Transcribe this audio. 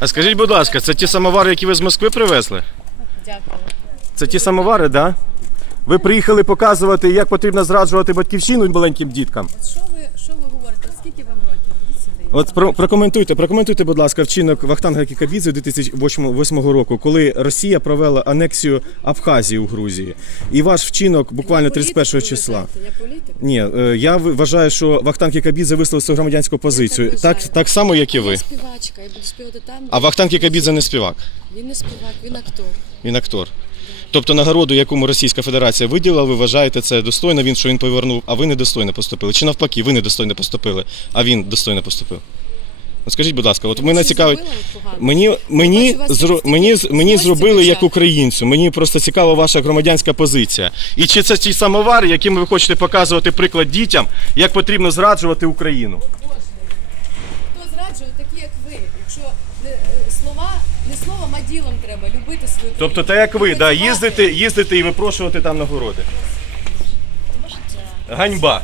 А скажіть, будь ласка, це ті самовари, які ви з Москви привезли? Дякую. Це ті самовари, так? Да? Ви приїхали показувати, як потрібно зраджувати батьківщину маленьким діткам. Що ви? Скільки вам років? От про, прокоментуйте, прокоментуйте, будь ласка, вчинок Вахтанга Кікабідзе 2008 року, коли Росія провела анексію Абхазії у Грузії. І ваш вчинок буквально 31 числа. Я. Ні, е, я вважаю, що Вахтанг Кікабідзе висловив свою громадянську позицію. так Так, так само, як і Я ви. співачка, я буду співати там. А Вахтанг Кікабідзе не співак, Він не співак, він актор. він актор. Тобто нагороду, яку Російська Федерація виділила, ви вважаєте це достойно, він що він повернув, а ви недостойно поступили. Чи навпаки, ви недостойно поступили, а він достойно поступив. От скажіть, будь ласка, от мене цікавить. Мені, мені, зро, мені, мені зробили як українцю. Мені просто цікава ваша громадянська позиція. І чи це ті самовари, якими ви хочете показувати приклад дітям, як потрібно зраджувати Україну? Хто такі як ви. Якщо не, е, слова, не словом, а ділом треба любити свою Тобто, та як ви, да, Працювати. їздити, їздити і випрошувати там нагороди. Ганьба.